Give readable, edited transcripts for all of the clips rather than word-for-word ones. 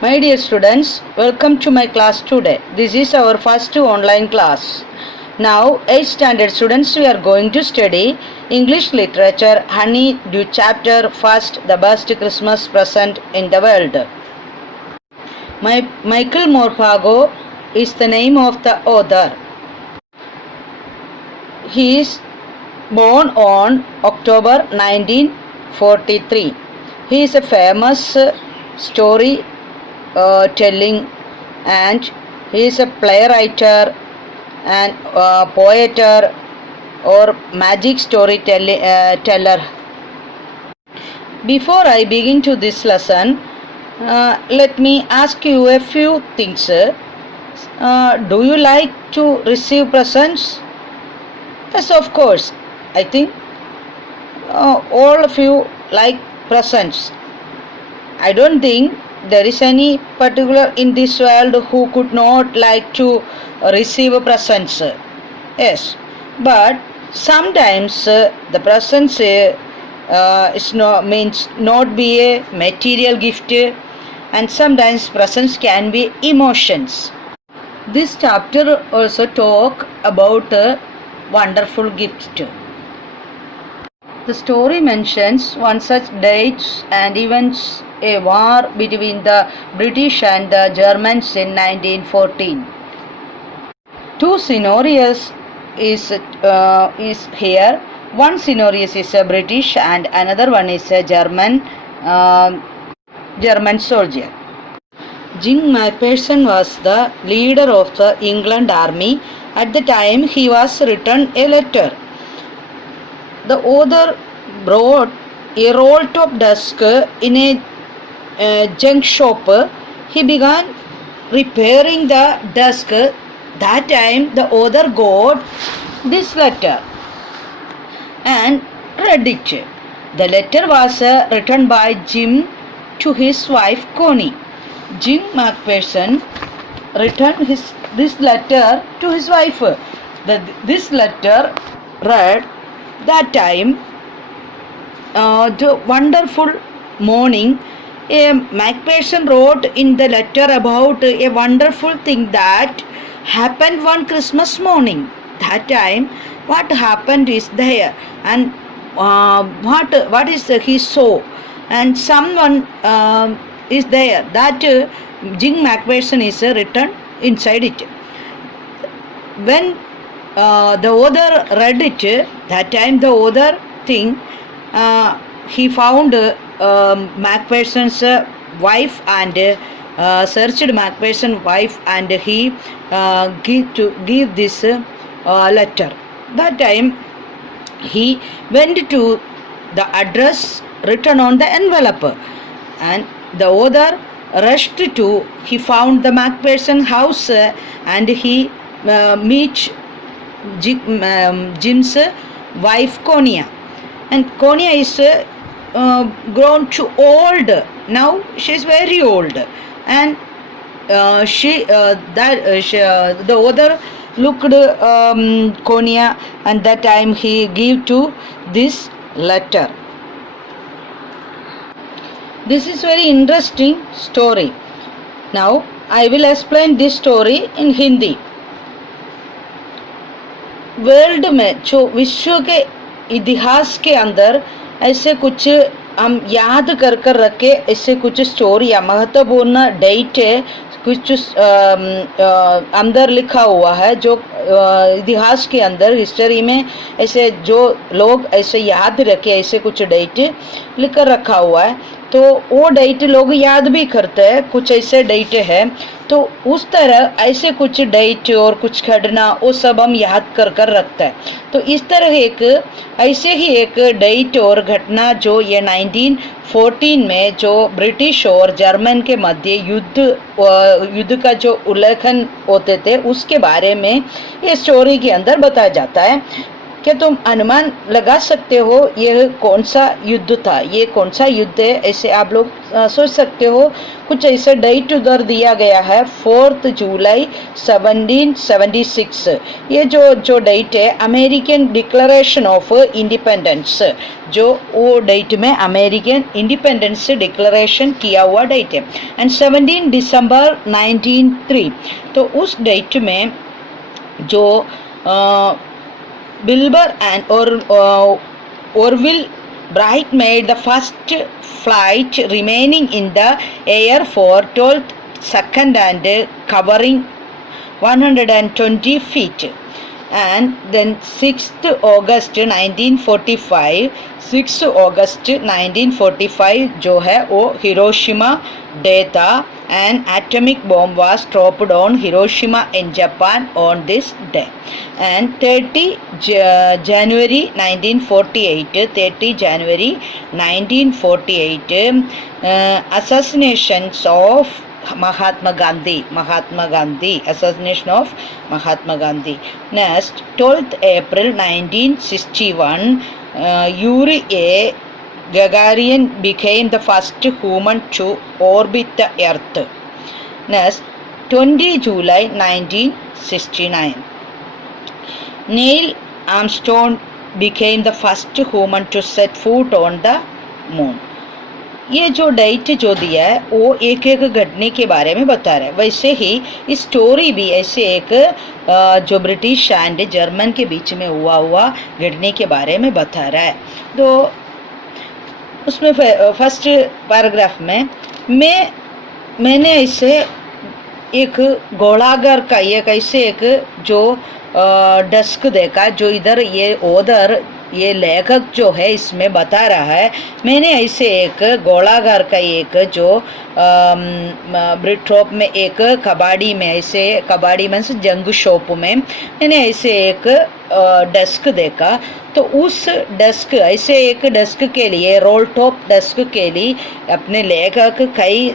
My dear students, welcome to my class today. This is our first online class. Now, 8th standard students, we are going to study English literature, Honey Dew chapter first, the best Christmas present in the world. Michael Morpurgo is the name of the author. He is born on October 1943. He is a famous story telling, and he is a playwright and poet or magic story teller. Before I begin to this lesson, let me ask you a few things. Do you like to receive presents? Yes, of course. I think all of you like presents. I don't think there is any particular in this world who could not like to receive presents. Yes, but sometimes the presents means not be a material gift, and sometimes presents can be emotions. This chapter also talk about a wonderful gift. The story mentions one such dates and events, a war between the British and the Germans in 1914. Two scenarios is here. One scenario is a British and another one is a German soldier. Jim Macpherson was the leader of the England army. At the time he was written a letter. The author brought a roll-top desk in a junk shop. He began repairing the desk. That time the author got this letter and read it. The letter was written by Jim to his wife Connie. Jim Macpherson written this letter to his wife. This letter read, that time, the wonderful morning, Macpherson wrote in the letter about a wonderful thing that happened one Christmas morning. That time, what happened is there, and what is he saw, and someone is there. That Jim Macpherson is written inside it. When the author read it, that time the author thing, he found Macpherson's wife and searched Macpherson's wife, and he give this letter. That time he went to the address written on the envelope, and the author rushed to, he found the Macpherson house, and he meet Jim's wife Konya, and Konya is grown to old. Now she is very old, and the author looked Konya, and that time he gave to this letter. This is very interesting story. Now I will explain this story in Hindi. World में जो विश्व के इतिहास के अंदर ऐसे कुछ हम याद कर कर रखे, ऐसे कुछ स्टोरी या महत्वपूर्ण डेट है, कुछ अंदर लिखा हुआ है जो इतिहास के अंदर हिस्ट्री में ऐसे जो लोग ऐसे याद रखे, ऐसे कुछ डेट लिख कर रखा हुआ है, तो वो डेट लोग याद भी करते हैं. कुछ ऐसे डेट है, तो उस तरह ऐसे कुछ डेट और कुछ घटना वो सब हम याद कर कर रखते हैं. तो इस तरह एक ऐसे ही एक डेट और घटना जो ये 1914 में जो ब्रिटिश और जर्मन के मध्य युद्ध का जो उल्लेखन होते थे, उसके बारे में ये स्टोरी के अंदर बताया जाता है. क्या तुम अनुमान लगा सकते हो यह कौन सा युद्ध था, ये कौन सा युद्ध है? ऐसे आप लोग सोच सकते हो। कुछ ऐसे डेट उधर दिया गया है 4 जुलाई 1776। ये जो डेट है अमेरिकन डिक्लेरेशन ऑफ इंडिपेंडेंस, जो वो डेट में अमेरिकन इंडिपेंडेंस डिक्लेरेशन किया हुआ डेट है। एंड 17 दिसंबर 1903, तो उस डेट में जो Wilbur and Orville Bright made the first flight remaining in the air for 12 seconds and covering 120 feet. And then 6th August 1945 जो है वो हिरोशिमा डे था। An atomic bomb was dropped on Hiroshima in Japan on this day. And 30 January 1948 assassinations of Mahatma Gandhi, assassination of Mahatma Gandhi. Next, 12th April 1961, Yuri A. Gagarin became the first human to orbit the Earth. Next, 20 July 1969, Neil Armstrong became the first human to set foot on the moon. ये जो date जो दिया है वो एक एक घटने के बारे में बता रहा है। वैसे ही इस स्टोरी भी ऐसे एक जो ब्रिटिश एंड जर्मन के बीच में हुआ घटने के बारे में बता रहा है। तो उसमें फर्स्ट पैराग्राफ में मैंने ऐसे एक गोलाकार का एक ऐसे एक जो डेस्क देखा, जो इधर ये उधर ये लेखक जो है इसमें बता रहा है। मैंने ऐसे एक गोलाकार का एक जो ब्रिटॉप में एक कबाड़ी में ऐसे कबाड़ी में जंग शॉप में मैंने ऐसे एक डेस्क देखा। तो उस डेस्क ऐसे एक डेस्क के लिए रोल टॉप डेस्क के लिए अपने लेखक कई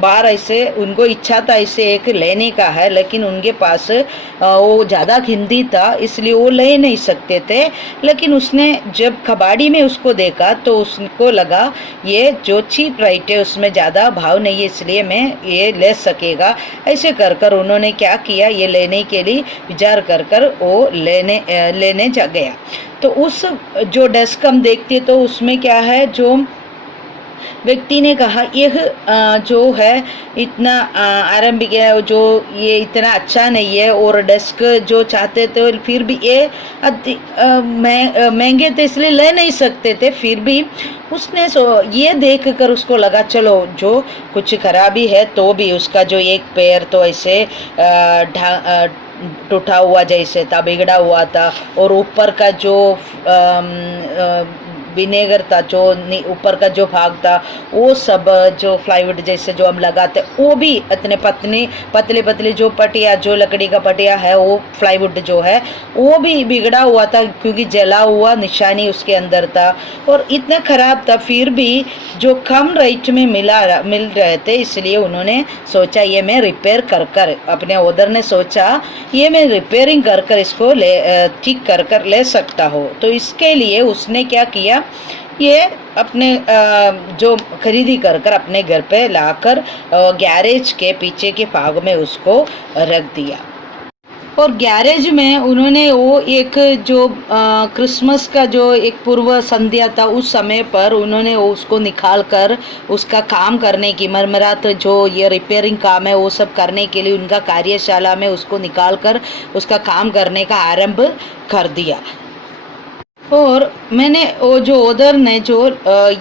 बार ऐसे उनको इच्छा था ऐसे एक लेने का है, लेकिन उनके पास वो ज़्यादा हिंदी था इसलिए वो ले नहीं सकते थे। लेकिन उसने जब कबाड़ी में उसको देखा तो उसको लगा ये जो चीप रेट है उसमें ज़्यादा भाव नहीं है, इसलिए मैं ये ले सकेगा। ऐसे कर कर उन्होंने क्या किया, ये लेने के लिए विचार कर कर वो लेने जा गया। तो उस जो डेस्क हम देखते तो उसमें क्या है, जो व्यक्ति ने कहा यह जो है इतना आरंभिक है, जो ये इतना अच्छा नहीं है और डेस्क जो चाहते थे फिर भी ये महंगे थे इसलिए ले नहीं सकते थे। फिर भी उसने ये देख कर उसको लगा चलो जो कुछ खराबी है तो भी उसका जो एक पैर तो ऐसे टूटा हुआ जैसे था, बिगड़ा हुआ था, और ऊपर का जो विनेगर था, जो ऊपर का जो भाग था वो सब जो प्लाईवुड जैसे जो हम लगाते वो भी इतने पतले पतले जो पटिया जो लकड़ी का पटिया है वो प्लाईवुड जो है वो भी बिगड़ा हुआ था क्योंकि जला हुआ निशानी उसके अंदर था और इतना खराब था। फिर भी जो कम रेट में मिल रहे थे इसलिए उन्होंने सोचा ये मैं रिपेयर कर अपने ओनर ने सोचा ये मैं रिपेयरिंग कर इसको ठीक कर ले सकता हो। तो इसके लिए उसने क्या किया, ये अपने जो खरीदी कर अपने घर पे लाकर गैरेज के पीछे के भाग में उसको रख दिया। और गैरेज में उन्होंने वो एक जो क्रिसमस का जो एक पूर्व संध्या था उस समय पर उन्होंने उसको निकाल कर उसका काम करने की मरम्मत जो ये रिपेयरिंग काम है वो सब करने के लिए उनका कार्यशाला में उसको निकाल कर उसका काम करने का आरंभ कर दिया। और मैंने वो जो ओनर ने जो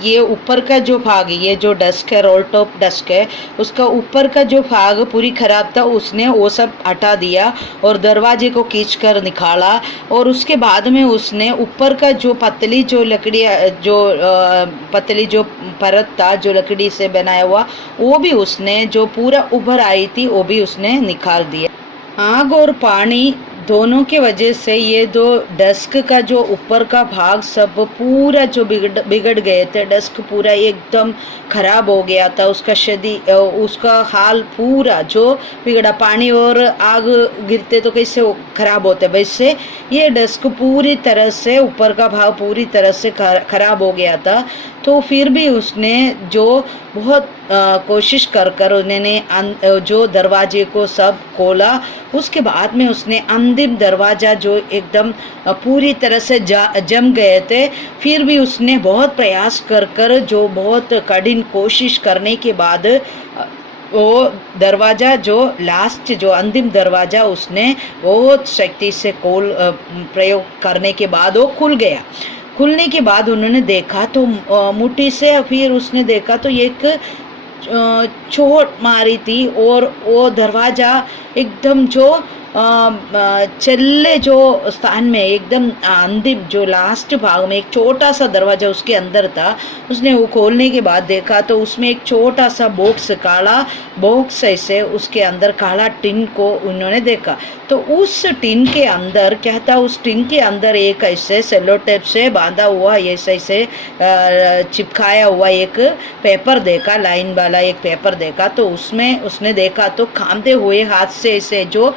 ये ऊपर का जो भाग ये जो डेस्क है रोल टॉप डेस्क है उसका ऊपर का जो भाग पूरी ख़राब था, उसने वो सब हटा दिया और दरवाजे को खींच कर निकाला। और उसके बाद में उसने ऊपर का जो पतली जो लकड़ी जो पतली जो परत था जो लकड़ी से बनाया हुआ वो भी उसने जो पूरा उभर आई थी वो भी उसने निकाल दिया। आग और पानी दोनों के वजह से ये दो डेस्क का जो ऊपर का भाग सब पूरा जो बिगड़ गए थे। डेस्क पूरा एकदम खराब हो गया था, उसका हाल पूरा जो बिगड़ा। पानी और आग गिरते तो कैसे वो खराब होते, वैसे ये डेस्क पूरी तरह से ऊपर का भाग पूरी तरह से खराब हो गया था। तो फिर भी उसने जो बहुत कोशिश कर उन्होंने जो दरवाजे को सब खोला। उसके बाद में उसने अंतिम दरवाज़ा जो एकदम पूरी तरह से जम गए थे, फिर भी उसने बहुत प्रयास कर जो बहुत कठिन कोशिश करने के बाद वो दरवाज़ा जो लास्ट जो अंतिम दरवाज़ा उसने बहुत शक्ति से प्रयोग करने के बाद वो खुल गया। खुलने के बाद उन्होंने देखा तो मुट्ठी से फिर उसने देखा तो एक चोट मारी थी और वो दरवाज़ा एकदम जो चल्ले जो स्थान में एकदम अंतिम जो लास्ट भाग में एक छोटा सा दरवाज़ा उसके अंदर था। उसने वो खोलने के बाद देखा तो उसमें एक छोटा सा बॉक्स, काला बॉक्स ऐसे, उसके अंदर काला टिन को उन्होंने देखा। तो उस टिन के अंदर क्या था, उस टिन के अंदर एक ऐसे सेलो टेप से बांधा हुआ ऐसे चिपकाया हुआ एक पेपर देखा, लाइन वाला एक पेपर देखा। तो उसमें उसने देखा तो कांपते हुए हाथ से ऐसे जो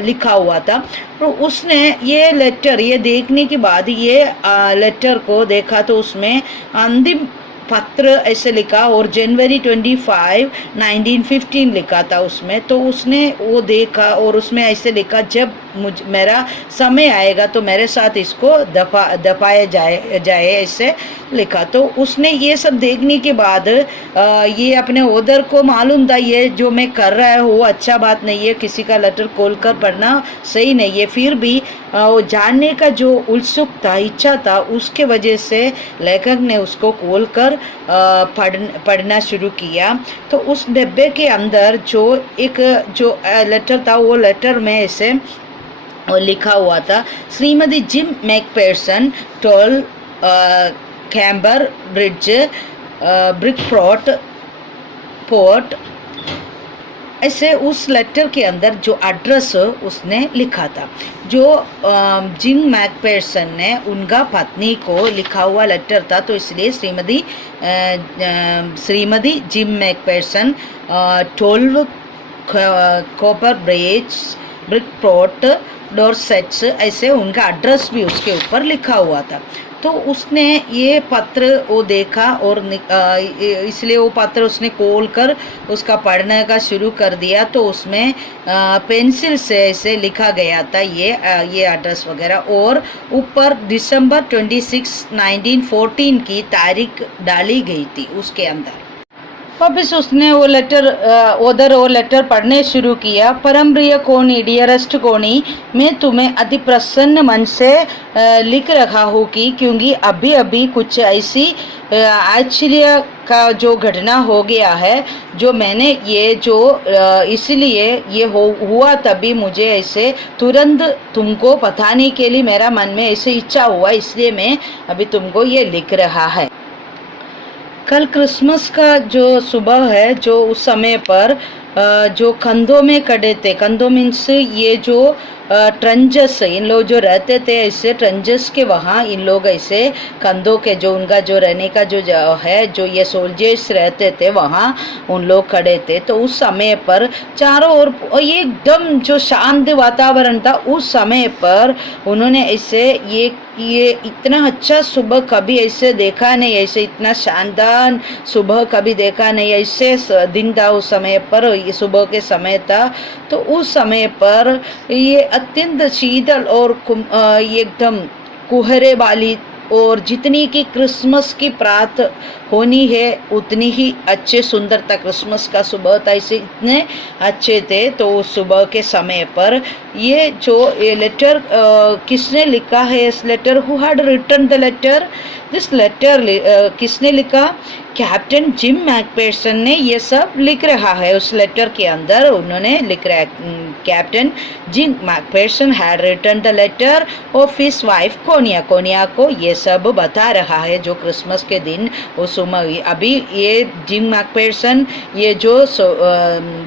लिखा हुआ था। तो उसने ये लेटर ये देखने के बाद ये लेटर को देखा तो उसमें अंतिम पत्र ऐसे लिखा और जनवरी 25, 1915 लिखा था उसमें। तो उसने वो देखा और उसमें ऐसे लिखा, जब मेरा समय आएगा तो मेरे साथ इसको दफाया जाए ऐसे लिखा। तो उसने ये सब देखने के बाद ये अपने ओदर को मालूम था ये जो मैं कर रहा है वो अच्छा बात नहीं है, किसी का लेटर खोलकर पढ़ना सही नहीं है। फिर भी वो जानने का जो उत्सुकता इच्छा था उसके वजह से लेखक ने उसको खोलकर पढ़ना शुरू किया। तो उस डिब्बे के अंदर जो एक जो लेटर था वो लेटर में ऐसे लिखा हुआ था, Shrimati Jim McPherson, 12 Camber bridge, Brickport port, ऐसे उस लेटर के अंदर जो एड्रेस उसने लिखा था, जो जिम मैकफेरसन ने उनका पत्नी को लिखा हुआ लेटर था। तो इसलिए Shrimati Jim McPherson, 12 copper bridge, ब्रिकपोर्ट, डॉर्सेट्स, ऐसे उनका एड्रेस भी उसके ऊपर लिखा हुआ था। तो उसने ये पत्र वो देखा और इसलिए वो पत्र उसने खोलकर उसका पढ़ने का शुरू कर दिया। तो उसमें पेंसिल से ऐसे लिखा गया था ये एड्रेस वगैरह, और ऊपर दिसंबर 26, 1914 की तारीख डाली गई थी उसके अंदर। वापस उसने वो लेटर पढ़ने शुरू किया। परम प्रिय कोनी, डियरेस्ट कोनी, मैं तुम्हें अति प्रसन्न मन से लिख रहा हूँ कि क्योंकि अभी अभी कुछ ऐसी आश्चर्य का जो घटना हो गया है जो मैंने ये जो इसलिए ये हुआ तभी मुझे ऐसे तुरंत तुमको बताने के लिए मेरा मन में ऐसे इच्छा हुआ, इसलिए मैं अभी तुमको ये लिख रहा है। कल क्रिसमस का जो सुबह है, जो उस समय पर जो कंधों में खड़े थे, कंधों मीन्स ये जो ट्रंजस, इन लोग जो रहते थे ऐसे ट्रंजस के वहाँ इन लोग ऐसे कंधों के जो उनका जो रहने का जो है, जो ये सोल्जर्स रहते थे वहाँ उन लोग खड़े थे। तो उस समय पर चारों ओर एकदम जो शांत वातावरण था, उस समय पर उन्होंने ऐसे ये इतना अच्छा सुबह कभी ऐसे देखा नहीं, ऐसे इतना शानदार सुबह कभी देखा नहीं, ऐसे दिन था उस समय पर, ये सुबह के समय था। तो उस समय पर ये अत्यंत शीतल और एकदम कुहरे वाली, और जितनी की क्रिसमस की प्रात होनी है उतनी ही अच्छे सुंदरता क्रिसमस का सुबह था, इसे इतने अच्छे थे। तो उस सुबह के समय पर ये जो ये लेटर किसने लिखा है, इस letter, who had written the letter, this letter किसने लिखा? कैप्टन जिम मैकफेर्सन ने ये सब लिख रहा है। उस लेटर के अंदर उन्होंने लिख रहा है, captain Jim McPherson had written the letter of his wife Conia. Conia को ये सब बता रहा है जो क्रिसमस के दिन उस अभी ये जिम मैकफेर्सन ये जो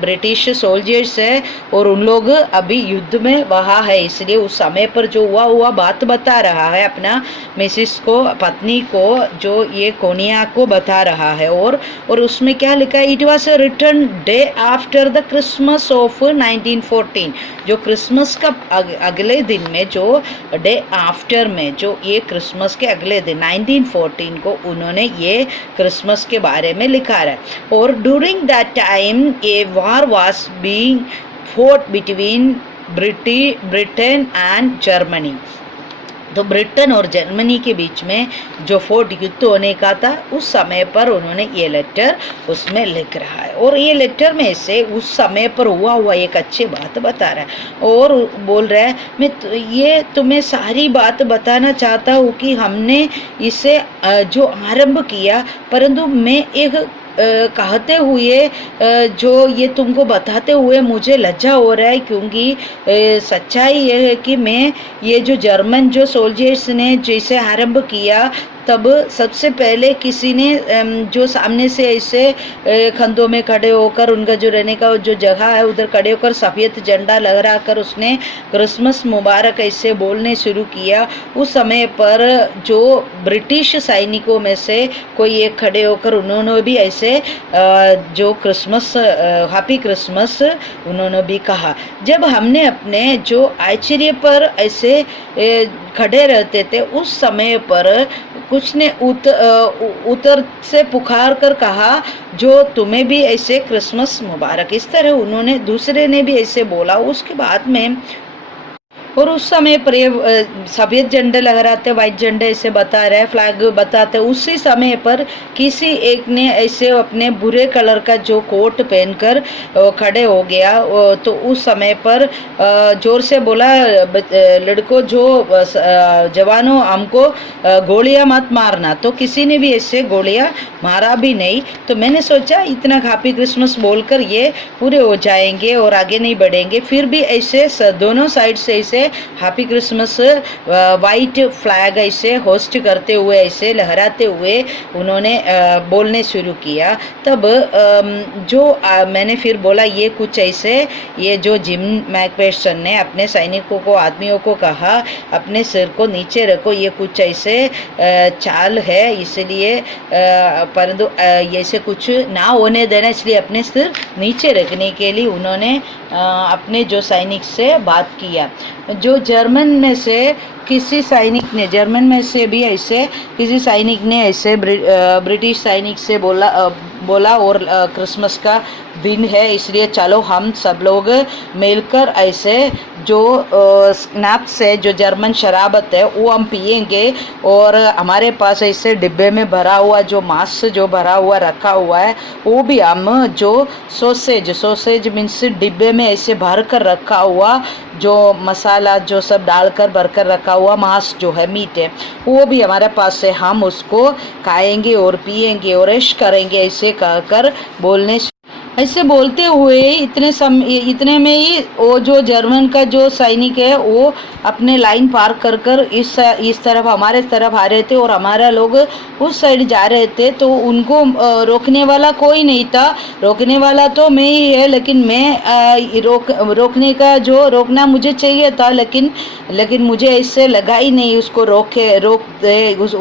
ब्रिटिश सोल्जर्स है और उन लोग अभी युद्ध में वहाँ है, इसलिए उस समय पर जो हुआ बात बता रहा है अपना मिसिस को, पत्नी को, जो ये कोनिया को बता रहा है। और उसमें क्या लिखा है? It was return day after the Christmas of 1914। जो क्रिसमस का अगले दिन में, जो डे आफ्टर में, जो ये क्रिसमस के अगले दिन 1914 को उन्होंने ये क्रिसमस के बारे में लिखा है। और during that time A war was being fought between Britain and Germany. तो ब्रिटेन और जर्मनी के बीच में जो फोर्ट युद्ध होने का था, उस समय पर उन्होंने ये लेटर उसमें लिख रहा है। और ये लेटर में से उस समय पर हुआ एक अच्छी बात बता रहा है और बोल रहा है, मैं ये तुम्हें सारी बात बताना चाहता हूँ कि हमने इसे जो आरंभ किया, परंतु मैं एक कहते हुए जो ये तुमको बताते हुए मुझे लज्जा हो रहा है, क्योंकि सच्चाई ये है कि मैं ये जो जर्मन जो सोल्जर्स ने जैसे आरंभ किया, तब सबसे पहले किसी ने जो सामने से ऐसे खंधों में खड़े होकर, उनका जो रहने का जो जगह है उधर खड़े होकर सफ़ेद झंडा लहरा कर उसने क्रिसमस मुबारक ऐसे बोलने शुरू किया। उस समय पर जो ब्रिटिश सैनिकों में से कोई एक खड़े होकर उन्होंने भी ऐसे जो क्रिसमस हैप्पी क्रिसमस उन्होंने भी कहा। जब हमने अपने जो आश्चर्य पर ऐसे खड़े रहते थे, उस समय पर कुछ ने उतर से पुकार कर कहा, जो तुम्हें भी ऐसे क्रिसमस मुबारक। इस तरह उन्होंने दूसरे ने भी ऐसे बोला। उसके बाद में और उस समय पर ये सफ़ेद झंडे लहराते, वाइट झंडे ऐसे बता रहे, फ्लैग बताते। उसी समय पर किसी एक ने ऐसे अपने बुरे कलर का जो कोट पहनकर खड़े हो गया। तो उस समय पर जोर से बोला, लड़कों, जो जवानों, हमको गोलियां मत मारना। तो किसी ने भी ऐसे गोलियां मारा भी नहीं। तो मैंने सोचा इतना हैप्पी क्रिसमस बोलकर ये पूरे हो जाएंगे और आगे नहीं बढ़ेंगे। फिर भी ऐसे दोनों साइड से ऐसे हैप्पी क्रिसमस वाइट फ्लैग ऐसे होस्ट करते हुए, ऐसे लहराते हुए उन्होंने बोलने शुरू किया। तब जो मैंने फिर बोला, ये कुछ ऐसे, ये जो जिम मैकफेर्सन ने अपने सैनिकों को, आदमियों को कहा, अपने सिर को नीचे रखो, ये कुछ ऐसे चाल है, इसलिए परंतु ऐसे कुछ ना होने देना, इसलिए अपने सिर नीचे रखने के लिए उन्होंने अपने जो सैनिक से बात किया। जो जर्मन में से किसी सैनिक ने, जर्मन में से भी ऐसे किसी सैनिक ने ऐसे ब्रिटिश सैनिक से बोला और क्रिसमस का दिन है, इसलिए चलो हम सब लोग मिलकर ऐसे जो स्नैप्स है, जो जर्मन शराबत है, वो हम पिएंगे। और हमारे पास ऐसे डिब्बे में भरा हुआ जो मांस जो भरा हुआ रखा हुआ है, वो भी हम जो सोसेज मीन्स डिब्बे में ऐसे भर कर रखा हुआ जो मसाला जो सब डालकर भरकर रखा हुआ मांस जो है, मीट है, वो भी हमारे पास है। हम उसको खाएंगे और पिएंगे और ऐश करेंगे, ऐसे कहकर बोलने ऐसे बोलते हुए इतने में ही वो जो जर्मन का जो सैनिक है वो अपने लाइन पार कर कर इस तरफ हमारे तरफ आ रहे थे और हमारा लोग उस साइड जा रहे थे। तो उनको रोकने वाला कोई नहीं था। रोकने वाला तो मैं ही है, लेकिन मैं रोकने का जो रोकना मुझे चाहिए था, लेकिन मुझे इससे लगा ही नहीं उसको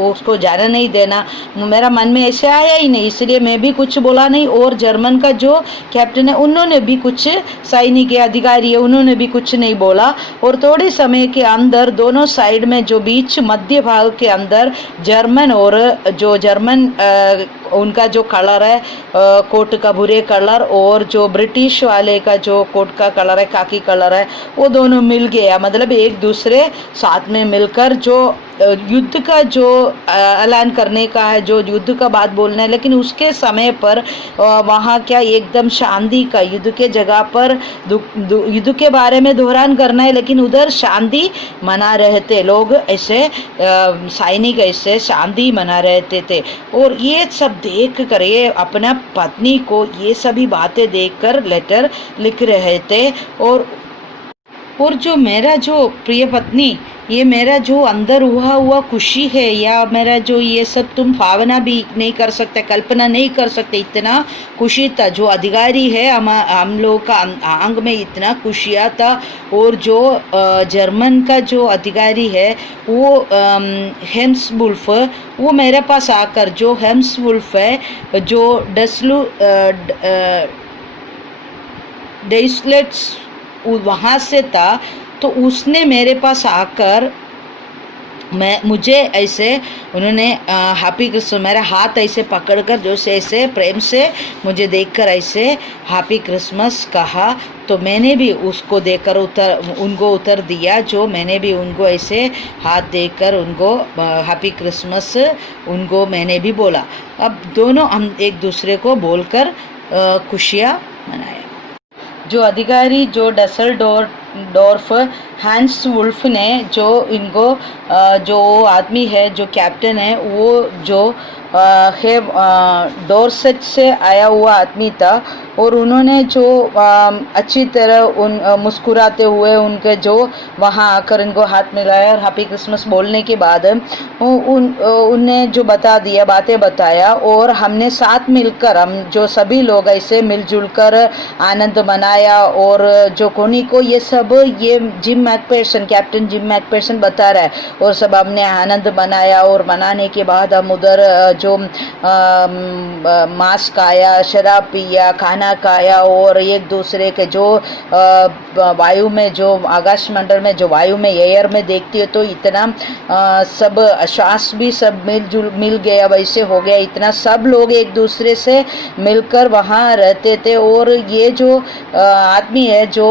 उसको जाना नहीं देना। मेरा मन में ऐसे आया ही नहीं, इसलिए मैं भी कुछ बोला नहीं। और जर्मन का जो कैप्टन है, उन्होंने भी कुछ, सैनिक अधिकारी है, उन्होंने भी कुछ नहीं बोला। और थोड़े समय के अंदर दोनों साइड में जो बीच मध्य भाग के अंदर जर्मन और जो जर्मन उनका जो कलर है कोट का भूरे कलर, और जो ब्रिटिश वाले का जो कोट का कलर है काकी कलर है, वो दोनों मिल गया। मतलब एक दूसरे साथ में मिलकर जो युद्ध का जो ऐलान करने का है, जो युद्ध का बात बोलना है, लेकिन उसके समय पर वहाँ क्या एकदम शांति का, युद्ध के जगह पर युद्ध के बारे में दोहरान करना है, लेकिन उधर शांति मना रहे थे लोग, ऐसे सैनिक ऐसे शांति मना रहे थे। और ये सब देख कर, ये अपना पत्नी को ये सभी बातें देखकर लेटर लिख रहे थे। और जो मेरा जो प्रिय पत्नी, ये मेरा जो अंदर हुआ खुशी है, या मेरा जो ये सब तुम भावना भी नहीं कर सकते, कल्पना नहीं कर सकते, इतना खुशी था। जो अधिकारी है हम लोग का आंग में इतना खुशियाँ था। और जो जर्मन का जो अधिकारी है वो हेम्स वुल्फ, वो मेरे पास आकर, जो हेम्स वुल्फ है जो डेस्लेट्स वहाँ से था, तो उसने मेरे पास आकर मुझे ऐसे, उन्होंने हैप्पी क्रिसमस, मेरा हाथ ऐसे पकड़कर जो से ऐसे प्रेम से मुझे देखकर ऐसे हैप्पी क्रिसमस कहा। तो मैंने भी उसको देकर उनको उत्तर दिया, जो मैंने भी उनको ऐसे हाथ देकर उनको हैप्पी क्रिसमस उनको मैंने भी बोला। अब दोनों हम एक दूसरे को बोलकर खुशियाँ मनाए। जो अधिकारी, जो डसेल्डोर्फ हैंस वुल्फ ने, जो इनको जो आदमी है, जो कैप्टन है, वो जो है डोरसेट से आया हुआ आदमी था। और उन्होंने जो अच्छी तरह मुस्कुराते हुए उनके जो वहाँ आकर इनको हाथ मिलाया और हैप्पी क्रिसमस बोलने के बाद उनने जो बता दिया, बातें बताया, और हमने साथ मिलकर, हम जो सभी लोग ऐसे मिलजुल कर आनंद मनाया। और जो कोनी को ये सब, ये जिम मैकफेर्सन, कैप्टन जिम मैकफेर्सन बता रहा है, और सब हमने आनंद मनाया। और मनाने के बाद हम उधर जो मांस खाया, शराब पिया, खाना खाया, और एक दूसरे के जो वायु में, जो आकाश मंडल में, जो वायु में, एयर में देखती है, तो इतना सब श्वास भी सब मिल गया, वैसे हो गया। इतना सब लोग एक दूसरे से मिलकर वहाँ रहते थे। और ये जो आदमी है, जो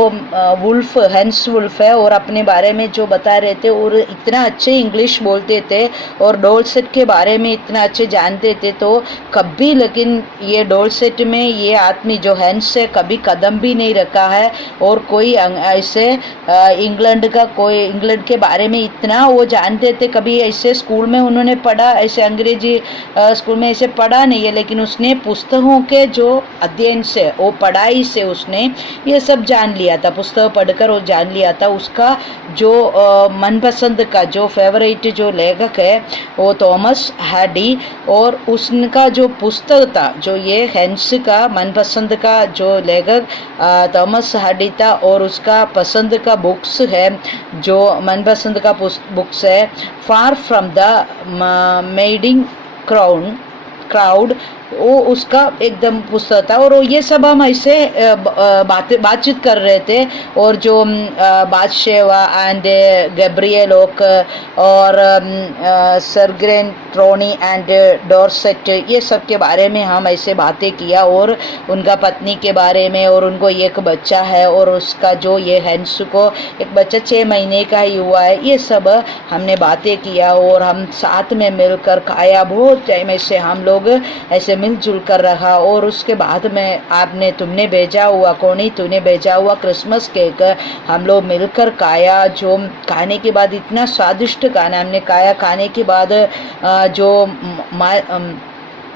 वुल्फ, हेंस वुल्फ है, और अपने बारे में जो बता रहे थे, और इतना अच्छे इंग्लिश बोलते थे, और डोरसेट के बारे में इतना अच्छे जानते थे। तो कभी, लेकिन ये डोरसेट में ये आदमी जो हेंस से कभी कदम भी नहीं रखा है। और कोई ऐसे इंग्लैंड के बारे में इतना वो जानते थे, कभी ऐसे स्कूल में उन्होंने पढ़ा, ऐसे अंग्रेजी स्कूल में ऐसे पढ़ा नहीं है, लेकिन उसने पुस्तकों के जो अध्ययन से, वो पढ़ाई से उसने ये सब जान लिया था, पुस्तक पढ़कर वो जान लिया था। उसका जो मनपसंद का, जो फेवरेट जो लेखक है, वो थॉमस हार्डी, और उसका जो पुस्तक था, जो ये हेंस का मनपसंद का जो लेखक थॉमस हार्डी था, और उसका पसंद का बुक्स है, जो मनपसंद का बुक्स है, far from the madding crowd, वो उसका एकदम पुस्तक था। और ये सब हम ऐसे बातचीत कर रहे थे। और जो बादशेवा एंड गैब्रियल ओक और सरग्रेन ट्रोनी एंड डॉर्सेट, ये सब के बारे में हम ऐसे बातें किया, और उनका पत्नी के बारे में, और उनको एक बच्चा है, और उसका जो ये हेंस को एक बच्चा 6 महीने का ही हुआ है। ये सब हमने बातें किया, और हम साथ में मिलकर खाया, बहुत टाइम ऐसे हम लोग ऐसे मिलजुल कर रहा। और उसके बाद में तुमने भेजा हुआ, कोनी तूने भेजा हुआ क्रिसमस केक हम लोग मिलकर खाया। जो खाने के बाद इतना स्वादिष्ट खाना हमने खाया। खाने के बाद जो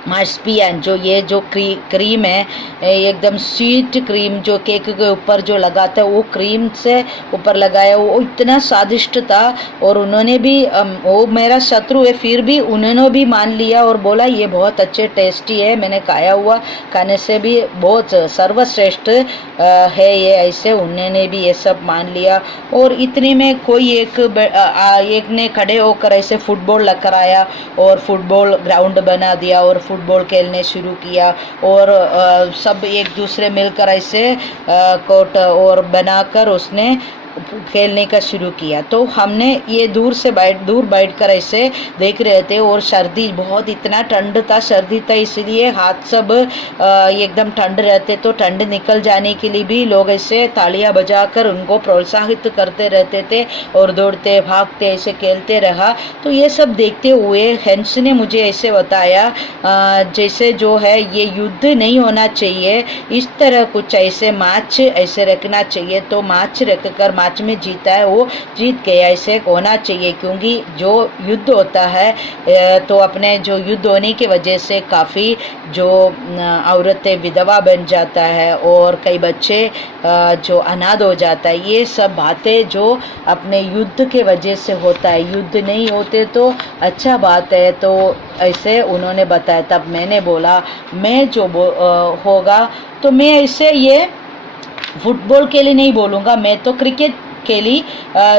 मार्सपियन, जो ये जो क्रीम है, एकदम स्वीट क्रीम जो केक के ऊपर जो लगाता है, वो क्रीम से ऊपर लगाया, वो इतना स्वादिष्ट था। और उन्होंने भी, वो मेरा शत्रु है, फिर भी उन्होंने भी मान लिया और बोला ये बहुत अच्छे टेस्टी है, मैंने खाया हुआ खाने से भी बहुत सर्वश्रेष्ठ है ये, ऐसे उन्होंने भी ये सब मान लिया। और इतने में कोई एक ने खड़े होकर ऐसे फुटबॉल लेकर आया, और फुटबॉल ग्राउंड बना दिया, और फुटबॉल खेलने शुरू किया। और सब एक दूसरे मिलकर ऐसे कोर्ट और बनाकर उसने खेलने का शुरू किया। तो हमने ये दूर बैठ कर ऐसे देख रहे थे और सर्दी बहुत, इतना ठंड था, सर्दी था, इसलिए हाथ सब एकदम ठंड रहते, तो ठंड निकल जाने के लिए भी लोग ऐसे तालियां बजाकर उनको प्रोत्साहित करते रहते थे और दौड़ते भागते ऐसे खेलते रहा। तो ये सब देखते हुए हेंस ने मुझे ऐसे बताया जैसे जो है ये युद्ध नहीं होना चाहिए, इस तरह कुछ ऐसे मैच ऐसे रखना चाहिए। तो मैच रखकर मैच में जीता है वो जीत गया, ऐसे होना चाहिए। क्योंकि जो युद्ध होता है तो अपने जो युद्ध होने की वजह से काफ़ी जो औरतें विधवा बन जाता है और कई बच्चे जो अनाथ हो जाता है, ये सब बातें जो अपने युद्ध के वजह से होता है। युद्ध नहीं होते तो अच्छा बात है। तो ऐसे उन्होंने बताया। तब मैंने बोला मैं जो होगा तो मैं ऐसे ये फुटबॉल के लिए नहीं बोलूँगा, मैं तो क्रिकेट के लिए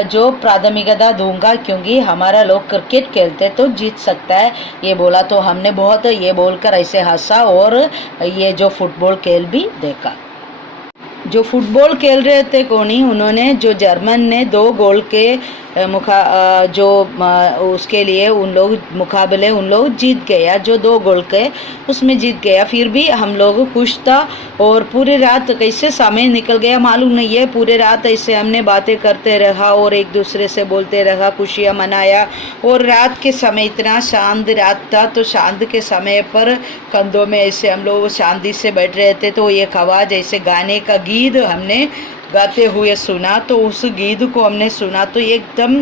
जो प्राथमिकता दूंगा, क्योंकि हमारा लोग क्रिकेट खेलते तो जीत सकता है, ये बोला। तो हमने बहुत ये बोलकर ऐसे हंसा और ये जो फुटबॉल खेल भी देखा। जो फुटबॉल खेल रहे थे कोनी, उन्होंने जो जर्मन ने 2 गोल के उसके लिए उन लोग मुकाबले उन लोग जीत गया, जो 2 गोल के उसमें जीत गया। फिर भी हम लोग खुश था और पूरी रात कैसे समय निकल गया मालूम नहीं है। पूरे रात ऐसे हमने बातें करते रहा और एक दूसरे से बोलते रहा, खुशियाँ मनाया। और रात के समय इतना शांत रात था, तो शांत के समय पर कंधों में ऐसे हम लोग शांति से बैठ रहे थे। तो एक आवाज़ ऐसे गाने का गीत हमने गाते हुए सुना। तो उस गीत को हमने सुना तो एकदम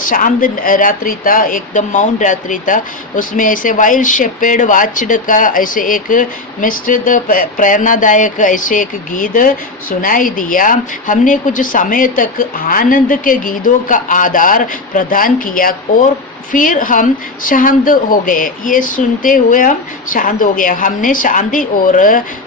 शांत रात्रि था, एकदम मौन रात्रि था। उसमें ऐसे वाइल्ड शेपर्ड वाच्ड का ऐसे एक मिश्रित प्रेरणादायक ऐसे एक गीत सुनाई दिया। हमने कुछ समय तक आनंद के गीतों का आधार प्रदान किया और फिर हम शांत हो गए। ये सुनते हुए हम शांत हो गए। हमने शांति और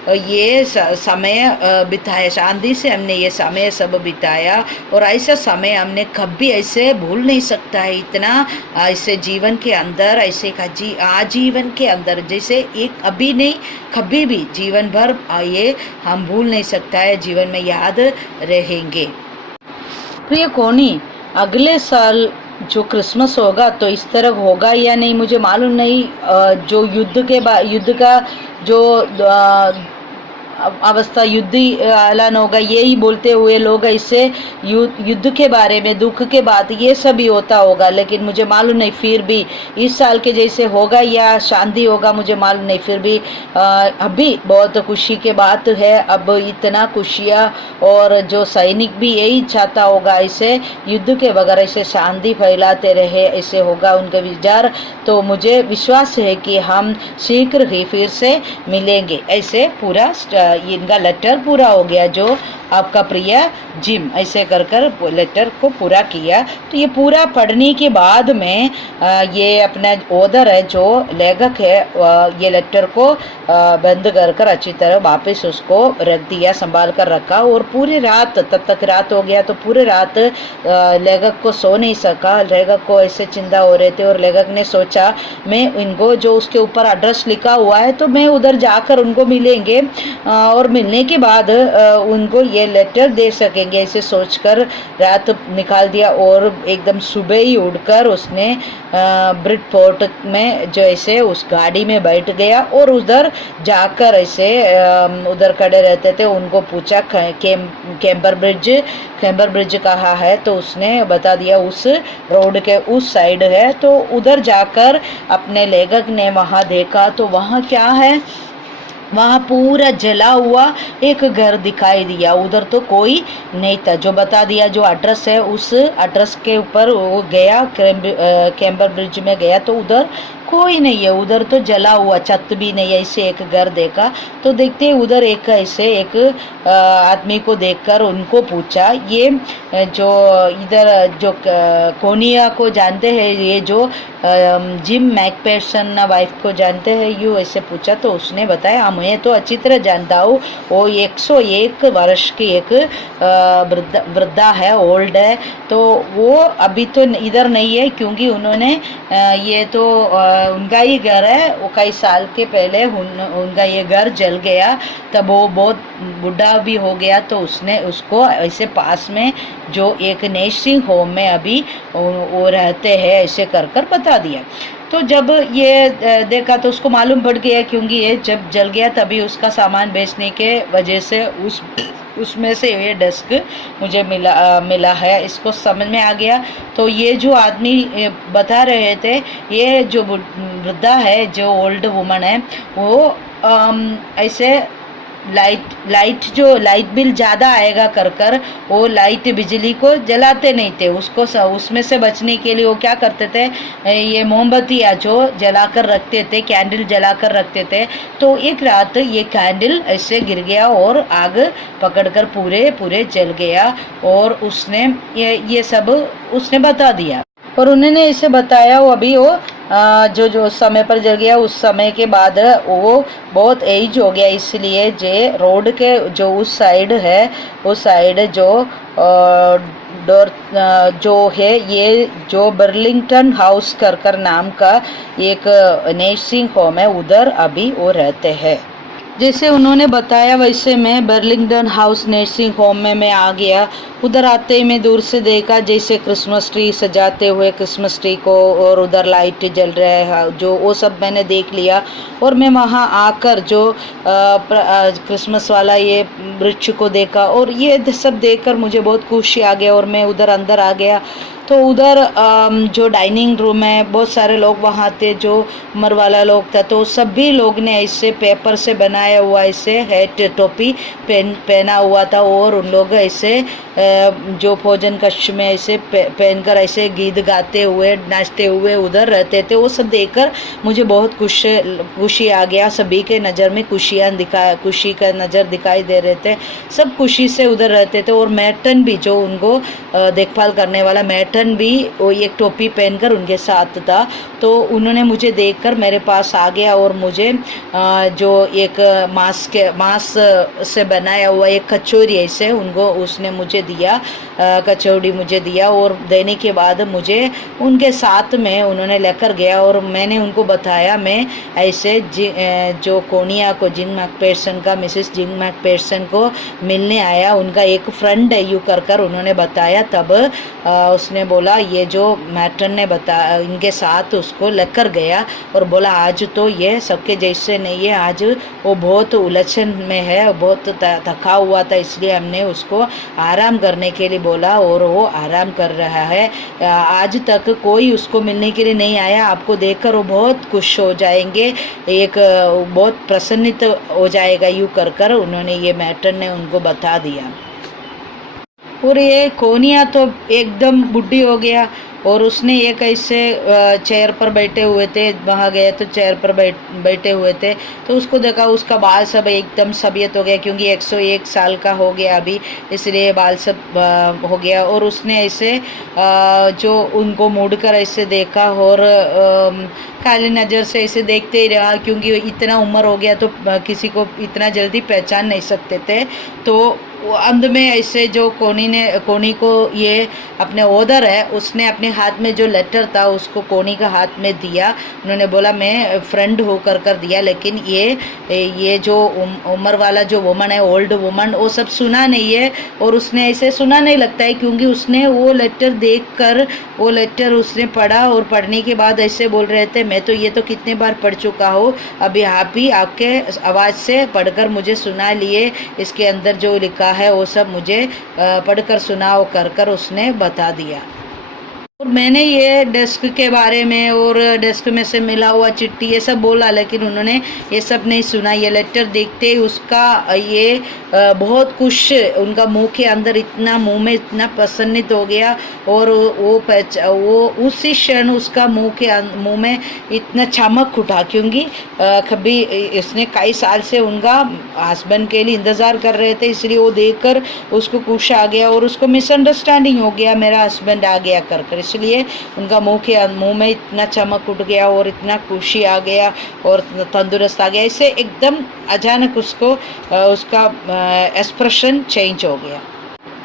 ये समय बिताया, शांति से हमने ये समय सब बिताया। और ऐसा समय हमने कभी ऐसे भूल नहीं सकता है। इतना ऐसे जीवन के अंदर ऐसे आजीवन के अंदर जैसे एक अभी नहीं कभी भी जीवन भर ये हम भूल नहीं सकता है, जीवन में याद रहेंगे। प्रिय कोनी, अगले साल जो क्रिसमस होगा तो इस तरह होगा या नहीं मुझे मालूम नहीं। जो युद्ध का जो अवस्था युद्ध ऐलान होगा, यही बोलते हुए लोग ऐसे युद्ध के बारे में, दुख के बाद ये सब ही होता होगा, लेकिन मुझे मालूम नहीं। फिर भी इस साल के जैसे होगा या शांति होगा मुझे मालूम नहीं। फिर भी अभी बहुत खुशी के बात है। अब इतना खुशियाँ और जो सैनिक भी यही चाहता होगा ऐसे युद्ध के बगैर ऐसे शांति फैलाते रहे, ऐसे होगा उनका विचार। तो मुझे विश्वास है कि हम शीघ्र ही फिर से मिलेंगे। ऐसे पूरा इनका लेटर पूरा हो गया, जो आपका प्रिय जिम ऐसे कर लेटर को पूरा किया। तो ये पूरा पढ़ने के बाद में ये अपना ऑथर है जो लेखक है, ये लेटर को बंद कर अच्छी तरह वापस उसको रख दिया, संभाल कर रखा। और पूरी रात तब तक रात हो गया, तो पूरी रात लेखक को सो नहीं सका। लेखक को ऐसे चिंता हो रहे थे और लेखक ने सोचा मैं इनको जो उसके ऊपर एड्रेस लिखा हुआ है तो मैं उधर जाकर उनको मिलेंगे और मिलने के बाद उनको ये लेटर दे सकेंगे। ऐसे सोचकर रात निकाल दिया और एकदम सुबह ही उठकर उसने ब्रिडपोर्ट में जो ऐसे उस गाड़ी में बैठ गया और उधर जाकर ऐसे उधर खड़े रहते थे, उनको पूछा कैम्बर ब्रिज कहाँ है। तो उसने बता दिया उस रोड के उस साइड है। तो उधर जाकर अपने लेखक ने वहाँ देखा तो वहाँ क्या है, वहाँ पूरा जला हुआ एक घर दिखाई दिया। उधर तो कोई नहीं था। जो बता दिया जो एड्रेस है, उस एड्रेस के ऊपर वो गया, कैम्बर ब्रिज में गया तो उधर कोई नहीं है। उधर तो जला हुआ, छत भी नहीं है। ऐसे एक घर देखा तो देखते उधर एक ऐसे एक आदमी को देखकर उनको पूछा, ये जो इधर जो कोनिया को जानते हैं, ये जो जिम मैकफेर्सन वाइफ को जानते हैं, यू ऐसे पूछा। तो उसने बताया मैं तो अच्छी तरह जानता हूँ, वो 101 वर्ष की एक वृद्धा है, ओल्ड है। तो वो अभी तो इधर नहीं है क्योंकि उन्होंने ये तो उनका ही घर है, वो कई साल के पहले उनका ये घर जल गया, तब वो बहुत बूढ़ा भी हो गया, तो उसने उसको ऐसे पास में जो एक नर्सिंग होम में अभी वो रहते हैं ऐसे कर कर बता दिया। तो जब ये देखा तो उसको मालूम पड़ गया, क्योंकि ये जब जल गया तभी उसका सामान बेचने के वजह से उसमें से ये डेस्क मुझे मिला है, इसको समझ में आ गया। तो ये जो आदमी बता रहे थे, ये जो वृद्धा है, जो ओल्ड वुमन है, वो ऐसे लाइट बिल ज़्यादा आएगा कर कर वो लाइट बिजली को जलाते नहीं थे। उसको उसमें से बचने के लिए वो क्या करते थे, ये मोमबत्तियाँ जो जला कर रखते थे, कैंडल जला कर रखते थे। तो एक रात ये कैंडल ऐसे गिर गया और आग पकड़कर पूरे जल गया, और उसने ये सब उसने बता दिया। और उन्होंने इसे बताया, वो अभी वो जो समय पर जल गया, उस समय के बाद वो बहुत एज हो गया, इसलिए जे रोड के जो उस साइड है, उस साइड जो डोर जो है, ये जो बर्लिंगटन हाउस कर नाम का एक नर्सिंग होम है, उधर अभी वो रहते हैं। जैसे उन्होंने बताया वैसे मैं बर्लिंगटन हाउस नर्सिंग होम में मैं आ गया। उधर आते ही मैं दूर से देखा जैसे क्रिसमस ट्री सजाते हुए क्रिसमस ट्री को, और उधर लाइट जल रहा है, जो वो सब मैंने देख लिया। और मैं वहाँ आकर जो क्रिसमस वाला ये वृक्ष को देखा, और ये सब देखकर मुझे बहुत खुशी आ गया, और मैं उधर अंदर आ गया। तो उधर जो डाइनिंग रूम है, बहुत सारे लोग वहाँ थे, जो उम्र वाला लोग था, तो सभी लोग ने ऐसे पेपर से बनाया हुआ ऐसे हेड टोपी पहना हुआ था, और उन लोग ऐसे जो भोजन कक्ष में ऐसे पहनकर ऐसे गीत गाते हुए नाचते हुए उधर रहते थे। वो सब देखकर मुझे बहुत खुशी आ गया। सभी के नज़र में खुशी का नज़र दिखाई दे रहे थे, सब खुशी से उधर रहते थे। और मैटन भी, जो उनको देखभाल करने वाला मैटन भी, वो एक टोपी पहनकर उनके साथ था। तो उन्होंने मुझे देखकर मेरे पास आ गया, और मुझे जो एक मांस से बनाया हुआ एक कचौरी ऐसे उनको उसने मुझे दिया, कचौड़ी मुझे दिया। और देने के बाद मुझे उनके साथ में उन्होंने लेकर गया, और मैंने उनको बताया मैं ऐसे जो कोनिया को जिंग मैकफेरसन का मिसेस जिंग मैकफेरसन को मिलने आया, उनका एक फ्रेंड है यू कर उन्होंने बताया। तब उसने बोला, ये जो मैटन ने बताया इनके साथ उसको लेकर गया, और बोला आज तो ये सबके जैसे नहीं है, आज वो बहुत उलझन में है, बहुत थका हुआ था, इसलिए हमने उसको आराम करने के लिए बोला, और वो आराम कर रहा है। आज तक कोई उसको मिलने के लिए नहीं आया, आपको देखकर वो बहुत खुश हो जाएंगे, एक बहुत प्रसन्नित हो जाएगा यू कर उन्होंने, ये मैटन ने उनको बता दिया। और ये कोनिया तो एकदम बुढ़ी हो गया, और उसने एक ऐसे चेयर पर बैठे हुए थे, वहाँ गए तो चेयर पर बैठे हुए थे, तो उसको देखा उसका बाल सब एकदम सबियत हो गया, क्योंकि 101 साल का हो गया अभी, इसलिए बाल सब हो गया। और उसने ऐसे जो उनको मुड़कर ऐसे देखा, और काली नज़र से ऐसे देखते ही रहा, क्योंकि इतना उम्र हो गया तो किसी को इतना जल्दी पहचान नहीं सकते थे। तो अंत में ऐसे जो कोनी को ये अपने ओदर है, उसने अपने हाथ में जो लेटर था उसको कोनी का हाथ में दिया। उन्होंने बोला मैं फ्रेंड होकर कर दिया, लेकिन ये जो उम्र वाला जो वुमन है, ओल्ड वुमन, वो सब सुना नहीं है, और उसने ऐसे सुना नहीं लगता है, क्योंकि उसने वो लेटर देखकर वो लेटर उसने पढ़ा, और पढ़ने के बाद ऐसे बोल रहे थे, मैं तो ये तो कितने बार पढ़ चुका हूँ, अभी आप ही आपके आवाज़ से पढ़कर मुझे सुना लिए, इसके अंदर जो लिखा है वो सब मुझे पढ़कर सुनाओ कर उसने बता दिया। और मैंने ये डेस्क के बारे में और डेस्क में से मिला हुआ चिट्ठी ये सब बोला, लेकिन उन्होंने ये सब नहीं सुना। ये लेटर देखते ही उसका ये बहुत खुश, उनका मुंह के अंदर इतना, मुंह में इतना प्रसन्नित हो गया, और वो उसी क्षण उसका मुंह में इतना चमक उठा, क्योंकि कभी इसने कई साल से उनका हस्बैंड के लिए इंतज़ार कर रहे थे, इसलिए वो देखकर उसको खुश आ गया, और उसको मिसअंडरस्टैंडिंग हो गया मेरा हस्बैंड आ गया कर, इसलिए उनका मुंह में इतना चमक उठ गया, और इतना खुशी आ गया, और तंदुरुस्त आ गया। इससे एकदम अचानक उसका एक्सप्रेशन चेंज हो गया।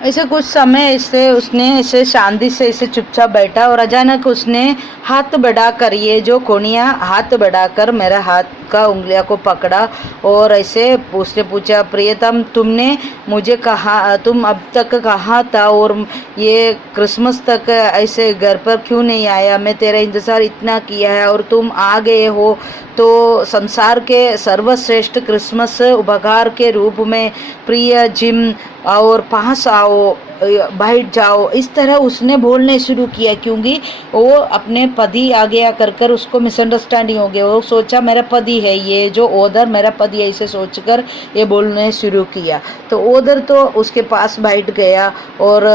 ऐसे कुछ समय ऐसे उसने ऐसे शांति से ऐसे चुपचाप बैठा और अचानक उसने हाथ बढ़ाकर, ये जो कोनिया हाथ बढ़ाकर मेरा हाथ का उंगलियां को पकड़ा और ऐसे उसने पूछा, प्रियतम तुमने मुझे कहा, तुम अब तक कहाँ था और ये क्रिसमस तक ऐसे घर पर क्यों नहीं आया? मैं तेरा इंतज़ार इतना किया है और तुम आ गए हो, तो संसार के सर्वश्रेष्ठ क्रिसमस उपहार के रूप में प्रिय जिम और पास आओ, बैठ जाओ, इस तरह उसने बोलने शुरू किया। क्योंकि वो अपने पति आगे आकर कर उसको मिसअंडरस्टैंडिंग हो गया। वो सोचा मेरा पति है, ये जो ओदर मेरा पति है, इसे सोचकर ये बोलने शुरू किया। तो ओदर तो उसके पास बैठ गया और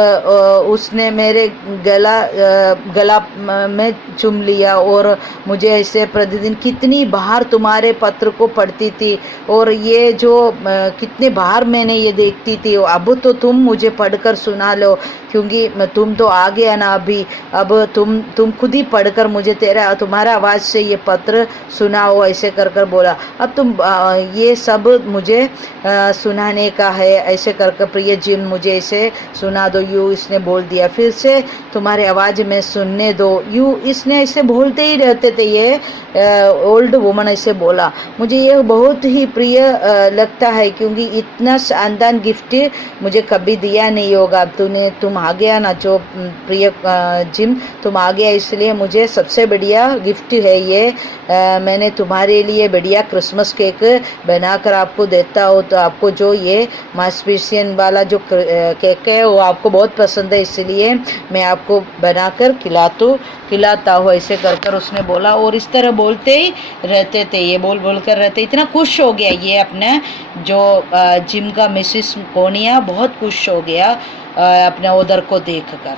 उसने मेरे गला में चूम लिया और मुझे ऐसे प्रतिदिन कितनी बार तुम्हारे पत्र को पढ़ती थी और ये जो कितने बार मैंने ये देखती थी, अब तो तुम मुझे पढ़कर सुना लो, क्योंकि तुम तो आ गया ना अभी, अब तुम खुद ही पढ़कर मुझे तुम्हारा आवाज़ से ये पत्र सुनाओ, ऐसे कर कर बोला। अब तुम ये सब मुझे सुनाने का है, ऐसे कर कर प्रिय जिम मुझे ऐसे सुना दो, यूँ इसने बोल दिया। फिर से तुम्हारी आवाज़ में सुनने दो, यूँ इसने ऐसे बोलते ही रहते थे। ये ओल्ड वुमन ऐसे बोला। मुझे ये बहुत ही प्रिय लगता है, क्योंकि इतना शानदार गिफ्ट मुझे कभी दिया नहीं होगा। तुम आ गया ना, जो प्रिय जिम तुम आ गया, इसलिए मुझे सबसे बढ़िया गिफ्ट है ये। मैंने तुम्हारे लिए बढ़िया क्रिसमस केक बनाकर आपको देता हूँ, तो आपको जो ये मास्पिशियन वाला जो केक है वो आपको बहुत पसंद है, इसलिए मैं आपको बनाकर खिलाता हूँ, ऐसे कर कर उसने बोला। और इस तरह बोलते ही रहते थे, ये बोल बोल कर रहते। इतना खुश हो गया ये अपने जो जिम का मिसिस कोनिया बहुत खुश हो गया अपने ओदर को देखकर।